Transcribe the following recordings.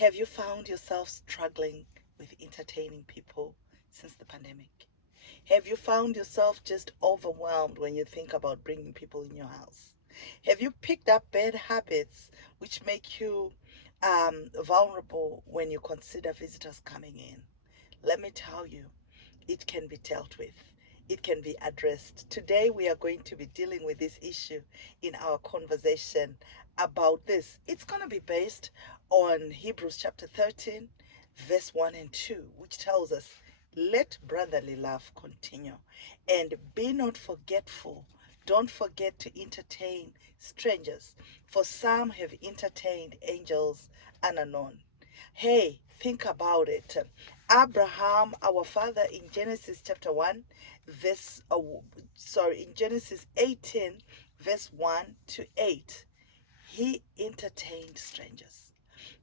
Have you found yourself struggling with entertaining people since the pandemic? Have you found yourself just overwhelmed when you think about bringing people in your house? Have you picked up bad habits which make you vulnerable when you consider visitors coming in? Let me tell you, it can be dealt with. It can be addressed. Today, we are going to be dealing with this issue in our conversation about this. It's going to be based on Hebrews chapter 13, verse 1 and 2, which tells us, let brotherly love continue and be not forgetful. Don't forget to entertain strangers, for some have entertained angels unknown. Hey, think about it. Abraham, our father, in Genesis chapter 1, in Genesis 18, verse 1 to 8, he entertained strangers.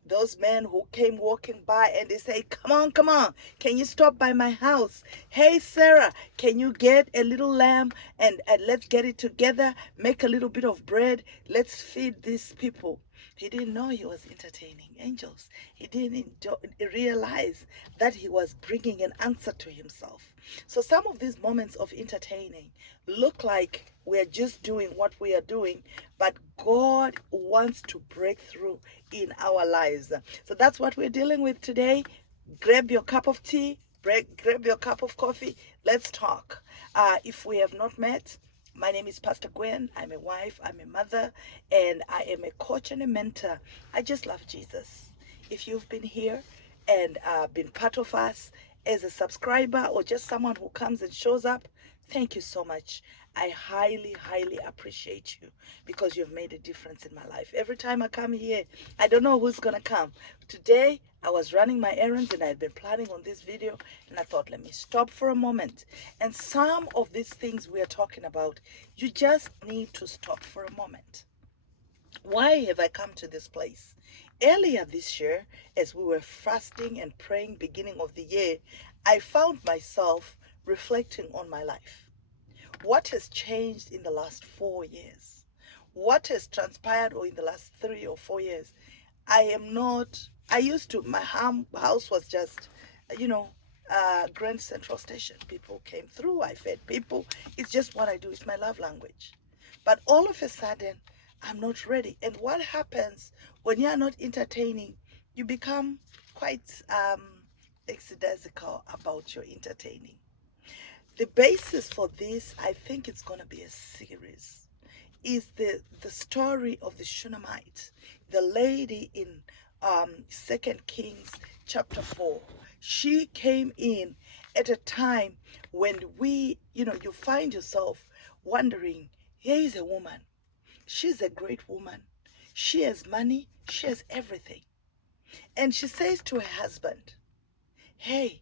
Those men who came walking by and they say, come on, can you stop by my house? Hey, Sarah, can you get a little lamb and let's get it together, make a little bit of bread, let's feed these people. He didn't know he was entertaining angels. He didn't realize that he was bringing an answer to himself. So some of these moments of entertaining look like we're just doing what we are doing, but God wants to break through in our lives. So that's what we're dealing with today. Grab your cup of tea, grab your cup of coffee. Let's talk. If we have not met, my name is Pastor Gwen. I'm a wife, I'm a mother, and I am a coach and a mentor. I just love Jesus. If you've been here and been part of us as a subscriber or just someone who comes and shows up, thank you so much. I highly, highly appreciate you because you've made a difference in my life. Every time I come here, I don't know who's going to come. Today, I was running my errands and I had been planning on this video and I thought, let me stop for a moment. And some of these things we are talking about, you just need to stop for a moment. Why have I come to this place? Earlier this year, as we were fasting and praying beginning of the year, I found myself reflecting on my life. What has changed in the last 4 years? What has transpired in the last 3 or 4 years? My house was just, Grand Central Station. People came through, I fed people. It's just what I do, it's my love language. But all of a sudden, I'm not ready. And what happens when you're not entertaining, you become quite lackadaisical about your entertaining. The basis for this, I think it's going to be a series, is the story of the Shunammite, the lady in 2 Kings chapter 4. She came in at a time when you find yourself wondering, here is a woman. She's a great woman. She has money. She has everything. And she says to her husband, hey,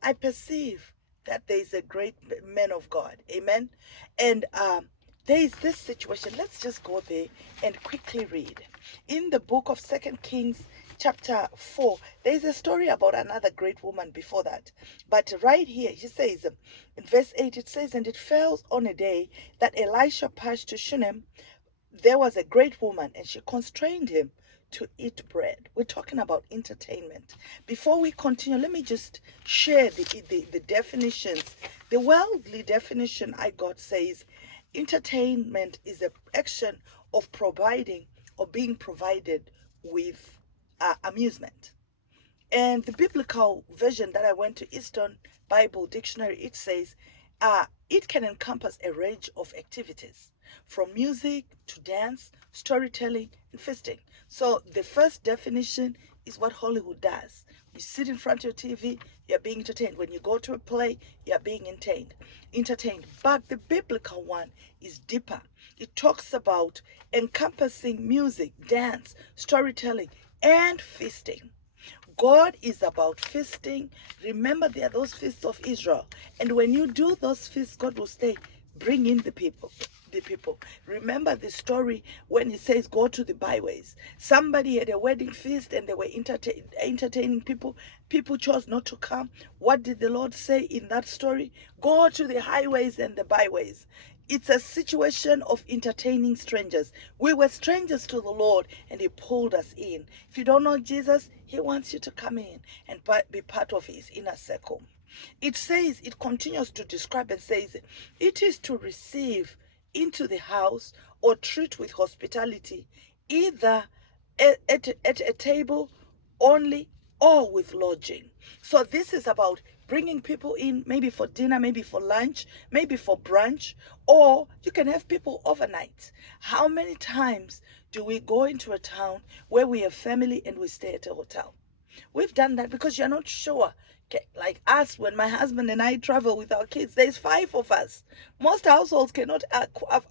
I perceive that there is a great man of God. Amen. And there is this situation. Let's just go there and quickly read. In the book of 2 Kings chapter 4, there is a story about another great woman before that. But right here, he says, in verse 8, it says, and it fell on a day that Elisha passed to Shunem. There was a great woman, and she constrained him to eat bread. We're talking about entertainment. Before we continue, let me just share the definitions. The worldly definition I got says entertainment is an action of providing or being provided with amusement. And the biblical version that I went to, Eastern Bible Dictionary, it says it can encompass a range of activities from music to dance, storytelling, and feasting. So the first definition is what Hollywood does. You sit in front of your TV, you're being entertained. When you go to a play, you're being entertained. But the biblical one is deeper. It talks about encompassing music, dance, storytelling, and feasting. God is about feasting. Remember, there are those feasts of Israel. And when you do those feasts, God will say, bring in the people. Remember the story when he says, go to the byways. Somebody had a wedding feast and they were entertaining people. People chose not to come. What did the Lord say in that story? Go to the highways and the byways. It's a situation of entertaining strangers. We were strangers to the Lord and he pulled us in. If you don't know Jesus, he wants you to come in and be part of his inner circle. It says, it continues to describe and says, it is to receive into the house or treat with hospitality, either at a table only or with lodging. So this is about bringing people in, maybe for dinner, maybe for lunch, maybe for brunch, or you can have people overnight. How many times do we go into a town where we have family and we stay at a hotel? We've done that because you're not sure. Like us, when my husband and I travel with our kids, there's 5 of us. Most households cannot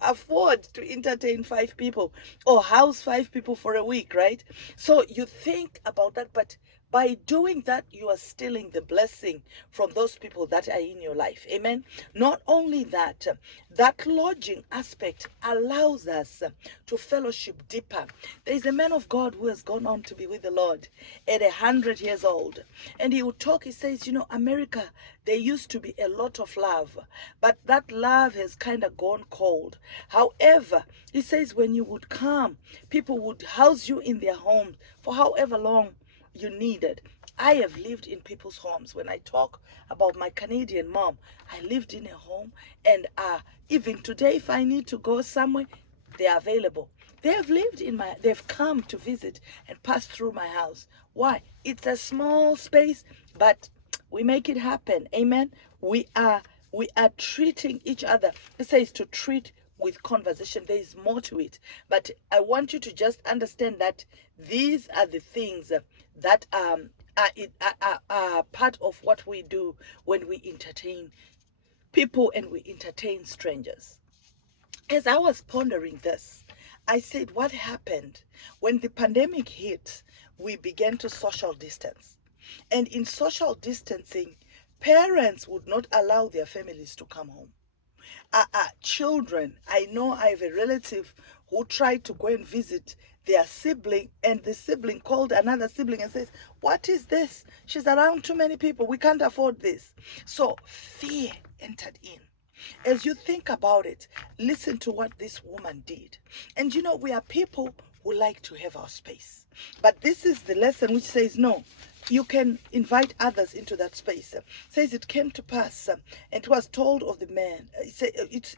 afford to entertain 5 people or house 5 people for a week, right? So you think about that, but by doing that, you are stealing the blessing from those people that are in your life. Amen. Not only that, that lodging aspect allows us to fellowship deeper. There is a man of God who has gone on to be with the Lord at 100 years old. And he would talk, he says, America, there used to be a lot of love, but that love has kind of gone cold. However, he says when you would come, people would house you in their homes for however long you needed. I have lived in people's homes. When I talk about my Canadian mom, I lived in a home, and even today, if I need to go somewhere, they are available. They've come to visit and pass through my house. Why? It's a small space, but we make it happen. Amen. We are treating each other. It says to treat with conversation. There is more to it, but I want you to just understand that these are the things that are part of what we do when we entertain people and we entertain strangers. As I was pondering this, I said, what happened when the pandemic hit? We began to social distance, and in social distancing, parents would not allow their families to come home. Children, I know I have a relative who tried to go and visit their sibling, and the sibling called another sibling and says, what is this? She's around too many people. We can't afford this. So fear entered in. As you think about it, listen to what this woman did. And we are people who like to have our space. But this is the lesson which says, no, you can invite others into that space. It says it came to pass, and it was told of the man,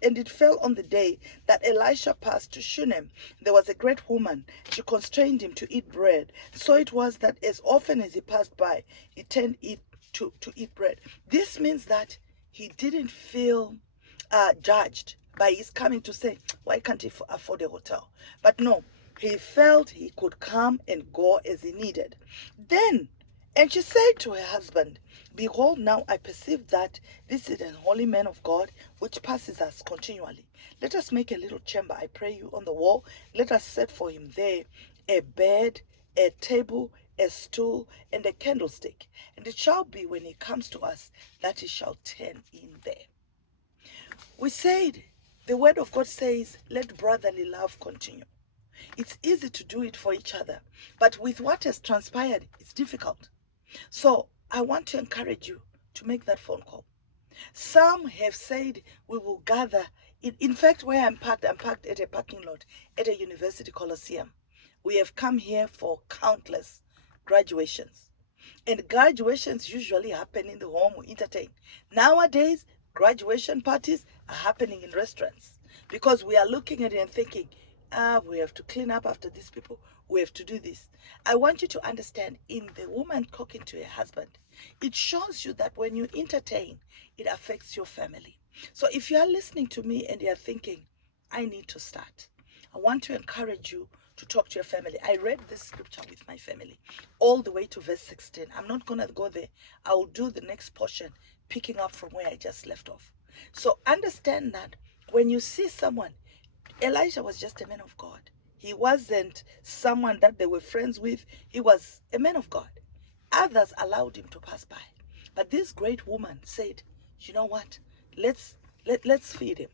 and it fell on the day that Elisha passed to Shunem. There was a great woman. She constrained him to eat bread. So it was that as often as he passed by, he turned to eat bread. This means that he didn't feel judged by his coming to say, why can't he afford a hotel? But no, he felt he could come and go as he needed. Then, and she said to her husband, behold, now I perceive that this is an holy man of God, which passes us continually. Let us make a little chamber, I pray you, on the wall. Let us set for him there a bed, a table, a stool, and a candlestick. And it shall be when he comes to us that he shall turn in there. We said, the word of God says, let brotherly love continue. It's easy to do it for each other, but with what has transpired, it's difficult. So I want to encourage you to make that phone call. Some have said we will gather. In fact, where I'm parked at a parking lot at a university coliseum. We have come here for countless graduations. And graduations usually happen in the home we entertain. Nowadays, graduation parties are happening in restaurants because we are looking at it and thinking, we have to clean up after these people. We have to do this. I want you to understand, in the woman talking to her husband, it shows you that when you entertain, it affects your family. So if you are listening to me and you are thinking, I need to start, I want to encourage you to talk to your family. I read this scripture with my family all the way to verse 16. I'm not going to go there. I will do the next portion, picking up from where I just left off. So understand that when you see someone, Elijah was just a man of God. He wasn't someone that they were friends with. He was a man of God. Others allowed him to pass by. But this great woman said, you know what? Let's feed him.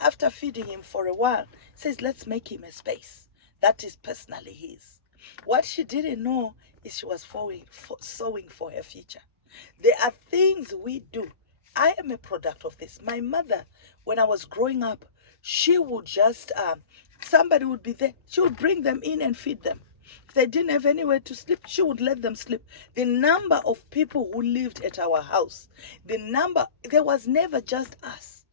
After feeding him for a while, says, let's make him a space that is personally his. What she didn't know is she was sowing for her future. There are things we do. I am a product of this. My mother, when I was growing up, she would just, somebody would be there. She would bring them in and feed them. If they didn't have anywhere to sleep, she would let them sleep. The number of people who lived at our house, there was never just us,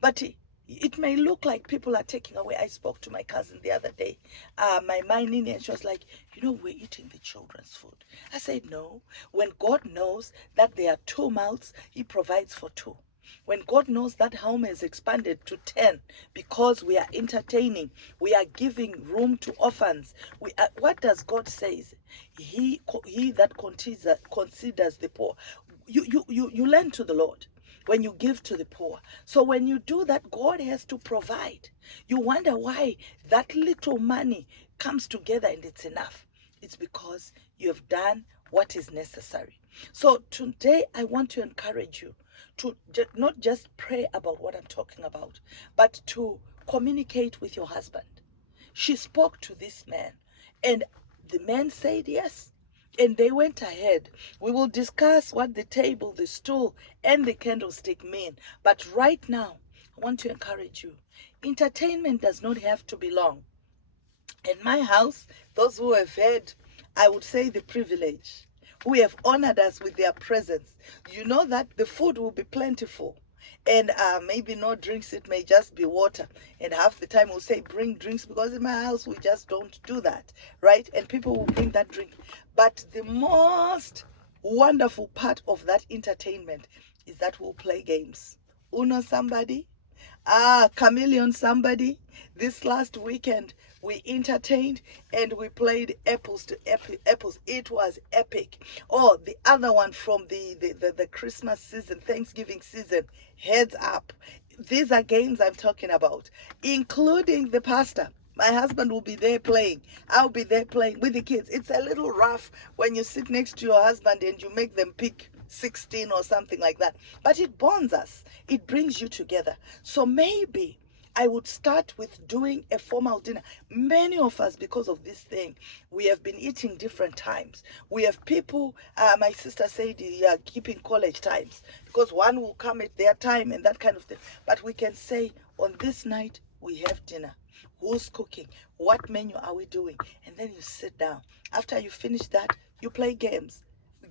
but it may look like people are taking away. I spoke to my cousin the other day, my Nini, and she was like, we're eating the children's food. I said, no. When God knows that there are 2 mouths, he provides for 2. When God knows that home has expanded to 10 because we are entertaining, we are giving room to orphans. What does God say? He that considers the poor. You lend to the Lord when you give to the poor. So when you do that, God has to provide. You wonder why that little money comes together and it's enough. It's because you have done what is necessary. So today I want to encourage you to not just pray about what I'm talking about, but to communicate with your husband. She spoke to this man, and the man said yes. And they went ahead. We will discuss what the table, the stool, and the candlestick mean. But right now, I want to encourage you. Entertainment does not have to be long. In my house, those who have had, I would say, the privilege, who have honored us with their presence, you know that the food will be plentiful. And maybe no drinks, it may just be water. And half the time we'll say, bring drinks, because in my house we just don't do that, right? And people will bring that drink. But the most wonderful part of that entertainment is that we'll play games. Uno somebody, chameleon somebody. This last weekend we entertained and we played apples to apples. It was epic. Oh, the other one from the Christmas season, Thanksgiving season, heads up. These are games I'm talking about, including the pastor. My husband will be there playing. I'll be there playing with the kids. It's a little rough when you sit next to your husband and you make them pick 16 or something like that. But it bonds us. It brings you together. So maybe I would start with doing a formal dinner. Many of us, because of this thing, we have been eating different times. We have people, my sister said, keeping college times, because one will come at their time and that kind of thing. But we can say, on this night, we have dinner. Who's cooking? What menu are we doing? And then you sit down. After you finish that, you play games.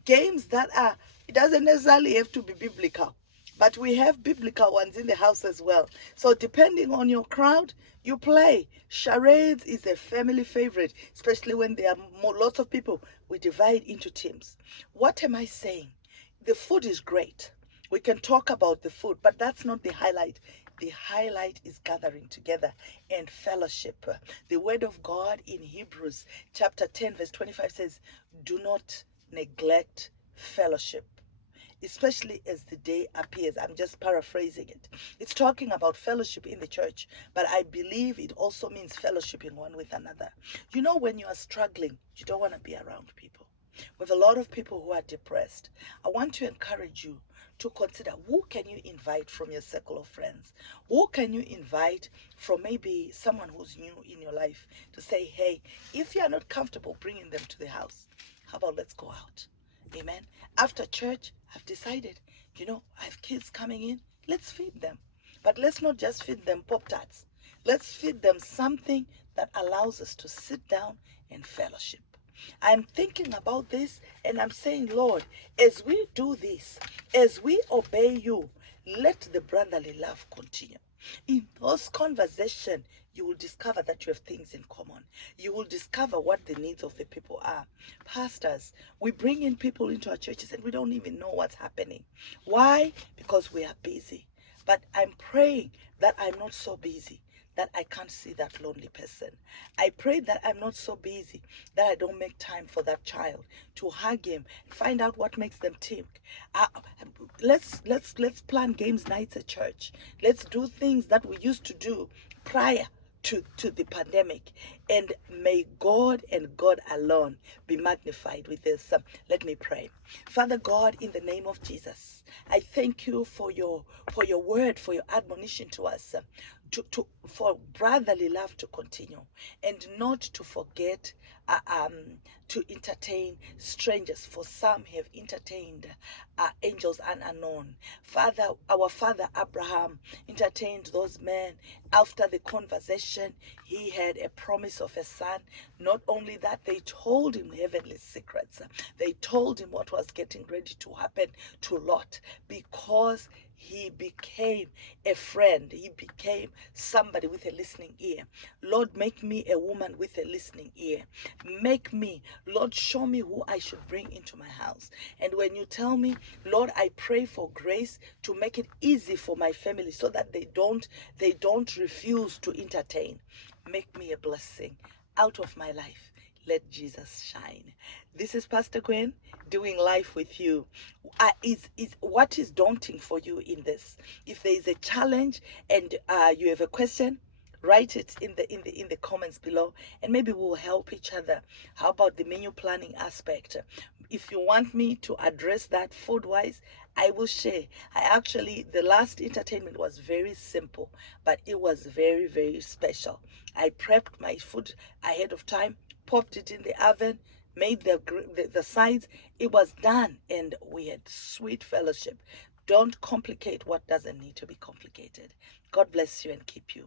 Games that it doesn't necessarily have to be biblical, but we have biblical ones in the house as well. So depending on your crowd, you play. Charades is a family favorite, especially when there are lots of people. We divide into teams. What am I saying? The food is great. We can talk about the food, but that's not the highlight. The highlight is gathering together and fellowship. The word of God in Hebrews chapter 10 verse 25 says, do not neglect fellowship, especially as the day appears. I'm just paraphrasing it. It's talking about fellowship in the church, but I believe it also means fellowshipping one with another. When you are struggling, you don't want to be around people. We have a lot of people who are depressed. I want to encourage you to consider, who can you invite from your circle of friends? Who can you invite from maybe someone who's new in your life to say, hey, if you are not comfortable bringing them to the house, how about let's go out? Amen. After church, I've decided, I have kids coming in. Let's feed them. But let's not just feed them Pop-Tarts. Let's feed them something that allows us to sit down and fellowship. I'm thinking about this and I'm saying, Lord, as we do this, as we obey you, let the brotherly love continue. In those conversations, you will discover that you have things in common. You will discover what the needs of the people are. Pastors, we bring in people into our churches and we don't even know what's happening. Why? Because we are busy. But I'm praying that I'm not so busy that I can't see that lonely person. I pray that I'm not so busy that I don't make time for that child, to hug him, find out what makes them tick. Let's plan games nights at church. Let's do things that we used to do prior to the pandemic. And may God and God alone be magnified with this. Let me pray. Father God, in the name of Jesus, I thank you for your word, for your admonition to us. for brotherly love to continue, and not to forget to entertain strangers, for some have entertained angels unknown. Father, our father Abraham entertained those men. After the conversation, he had a promise of a son. Not only that, they told him heavenly secrets. They told him what was getting ready to happen to Lot, because he became a friend. He became somebody with a listening ear. Lord, make me a woman with a listening ear. Make me, Lord, show me who I should bring into my house. And when you tell me, Lord, I pray for grace to make it easy for my family, so that they don't refuse to entertain. Make me a blessing out of my life. Let Jesus shine. This is Pastor Gwen doing life with you. Is what is daunting for you in this? If there is a challenge and you have a question, write it in the comments below, and maybe we'll help each other. How about the menu planning aspect? If you want me to address that food wise, I will share. The last entertainment was very simple, but it was very, very special. I prepped my food ahead of time, popped it in the oven, made the sides. It was done, and we had sweet fellowship. Don't complicate what doesn't need to be complicated. God bless you and keep you.